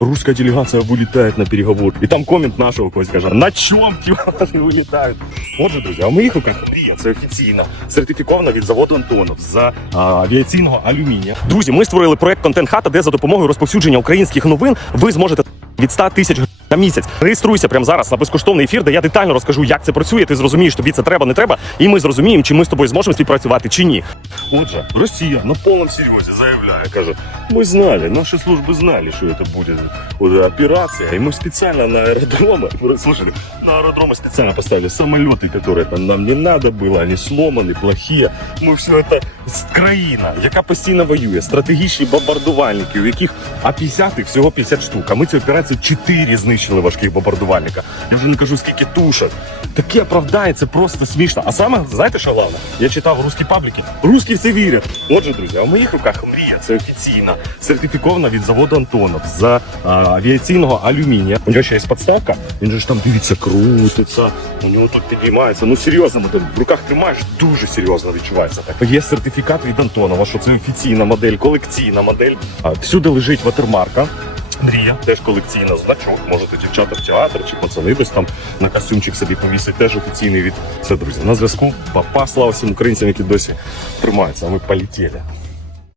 Русская делегация вылетает на переговор. И там коммент нашого когось каже, на чому вони вилітають? Отже, друзі, в моїх руках це офіційно сертифіковано від заводу Антонов з а, авіаційного алюмінія. Друзі, ми створили проект Контент Хата, де за допомогою розповсюдження українських новин ви зможете від 100 тисяч гривень на місяць. Реєструйся прямо зараз на безкоштовний ефір, де я детально розкажу, як це працює. Ти зрозумієш, тобі це треба, не треба, і ми зрозуміємо, чи ми з тобою зможемо співпрацювати чи ні. Отже, Росія на повному серйозі заявляє, каже: ми знали, наші служби знали, що це буде вот, операція, і ми спеціально на аеродроми, слушайте, на аеродромы специально поставили самолеты, которые там нам не надо было, они сломаны, плохие. Ми все это з країна, яка постійно воює, стратегічні бомбардувальники, у яких а 50 всього 50 штук. А ми цю операцію 4 знищили важких бомбардувальника. Я вже не кажу, скільки тушок. Таке оправдає, це просто смішно. А саме, знаєте, що головне? Я читав русські пабліки. Русські це вірять. Отже, друзі, в моїх руках мрія, це офіційна, сертифікована від заводу Антонов з авіаційного алюмінія. У нього ще є подставка. Він же ж там дивіться, крутиться. У нього тут підіймається. Ну серйозно, в руках тримаєш, дуже серйозно відчувається так. Є сертифікат від Антонова, що це офіційна модель, колекційна модель. А, всюди лежить ватермарка. Мрія, теж колекційна значок. Можете дівчата в театр чи пацани десь там на костюмчик собі повісить. Теж офіційний від. Все, друзі, на зв'язку. Папа, слава всім українцям, які досі тримаються. А ми полетіли.